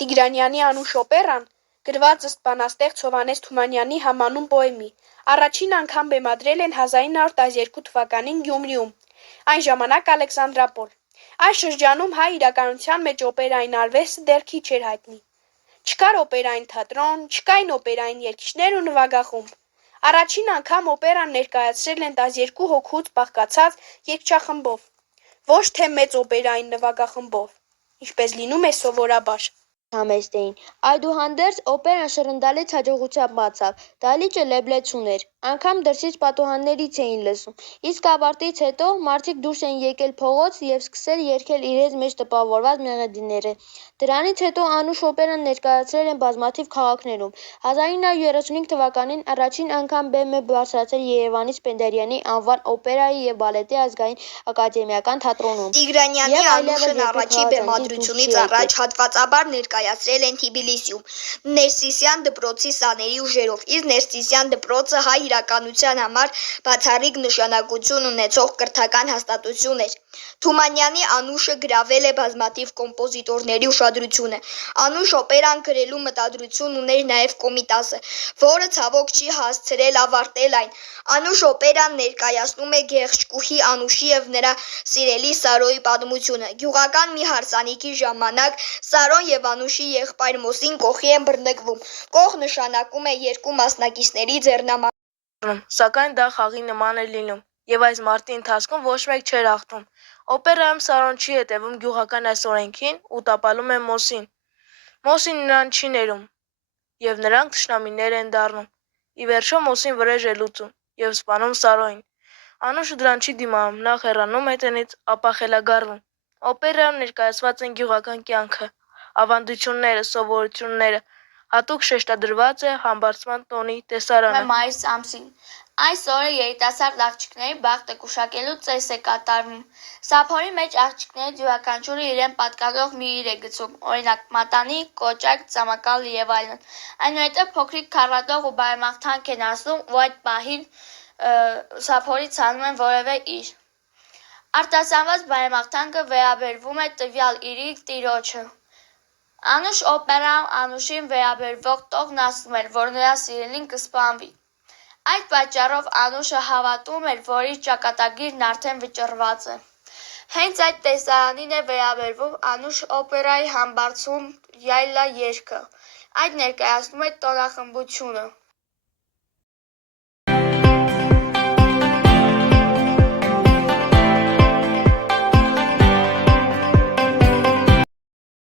Տիգրանյանի անուշ օպերան գրված ըստ բանաստեղծ Հովհաննես Թումանյանի համանուն պոեմի, առաջին անգամ բեմադրել են 1912 թվականին Գյումրիում, այն ժամանակ Ալեքսանդրապոլ։ Այս շրջանում հայ իրականության մեջ օպերային արվեստը դեռ քիչ էր հայտնի։ Չկար օպերային թատրոն, չկային օպերային երգիչներ ու նվագախումբ։ Առաջին անգամ օպերան ներկայացրել են 12 հոգուց բաղկացած երգչախմբով, ոչ թե մեծ օպերային նվագախմբով, ինչպես լինում է սովորաբար։ Համեստ էին։ Այդուհանդերձ օպերան շռնդալից հաջողությամբ բացավ, դահլիճը լեբլեց ուներ, անգամ դրսից պատուհաններից էին լսում, իսկ ավարտից հետո մարդիկ դուրս էին եկել փողոց և սկսել երգել իրենց մեջ տպավորված մեղեդիները։ Դրանից հետո անուշ օպերան ներկայացրել են բազմաթիվ քաղաքներում։ 1935 թվականին առաջին անգամ բեմ է բարձրացել Երևանի Սպենդիարյանի անվան օպերայի և բալետի ազգային ակադեմիական թատրոնում։ Տիգրանյանի անուշն առաջի բեմադրությունից առաջ հատվածաբար ներկայացրել են Թբիլիսիում, Ներսիսյան դպրոցի սաների ուժերով, իսկ Ներսիսյան դպրոցը հայ իրականության համար բացառիկ նշանակություն ունեցող կրթական հաստատություն էր։ Թումանյանի անուշը գրավել է բազմաթիվ կոմպոզիտորների ուշադրությունը։ Անուշ օպերան գրելու մտադրություն ուներ նաև Կոմիտասը, որը ցավոք չի հասցրել ավարտել այն։ Անուշ օպերան ներկայացնում է գեղեցկուհի Անուշի և նրա սիրելի Սարոյի պատմությունը։ Գյուղական մի հարսանիքի ժամանակ Սարոն և Անուշի եղբայր Մոսին կողի են բռնկվում։ Կող նշանակում է երկու մասնակիցների ձեռնամարտում, սակայն դա խաղի նման էր լինում, և այս մարտի ընթացքում ոչ մեկ չէր հաղթում։ Օպերայում Սարոն չի հետևում գյուղական այս օրենքին ու տապալում է Մոսին։ Մոսին նրան չի ներում, և նրանք թշնամիներ են դառնում։ Ի վերջո Մոսին վրեժ է լուծում և սպանում Սարոյին։ Անուշը դրան չի դիմանում, նախ հեռանում է տնից, ապա խելագարվում։ Օպերայում ներկայացված են գյուղական կյանքը, ավանդությունները, սովորությունները, հատուկ շեշտադրված է համբարձման տոնի տեսարանը։ Մայիս ամսին։ Այս օրը երիտասարդ աղջիկների բախտը գուշակելու ծես է կատարվում։ Սափորի մեջ աղջիկներից յուրաքանչյուրը իրեն պատկառող մի իր է գցում, օրինակ՝ մատանի, կոճակ, ծամակալ և այլն։ Այնուհետև փոքրիկ քառատող ու բարեմաղթանք են ասում ու այդ պահին սափորից հանում են որևէ իր։ Արտասանված բարեմաղթանքը վերաբերվում է տվյալ իրի տիրոջը։ Անուշ օպերայում Անուշին վերաբերվող տողն ասում էր, որ նրա սիրելին կսպանվի։ Այդ պատճառով Անուշը հավատում էր, որ իր ճակատագիրն արդեն վճռված է։ Հենց այդ տեսարանին է վերաբերվում Անուշ օպերայի համբարձում յայլա երգը։ Այդ ներկայացնում է տոնախմբությունը։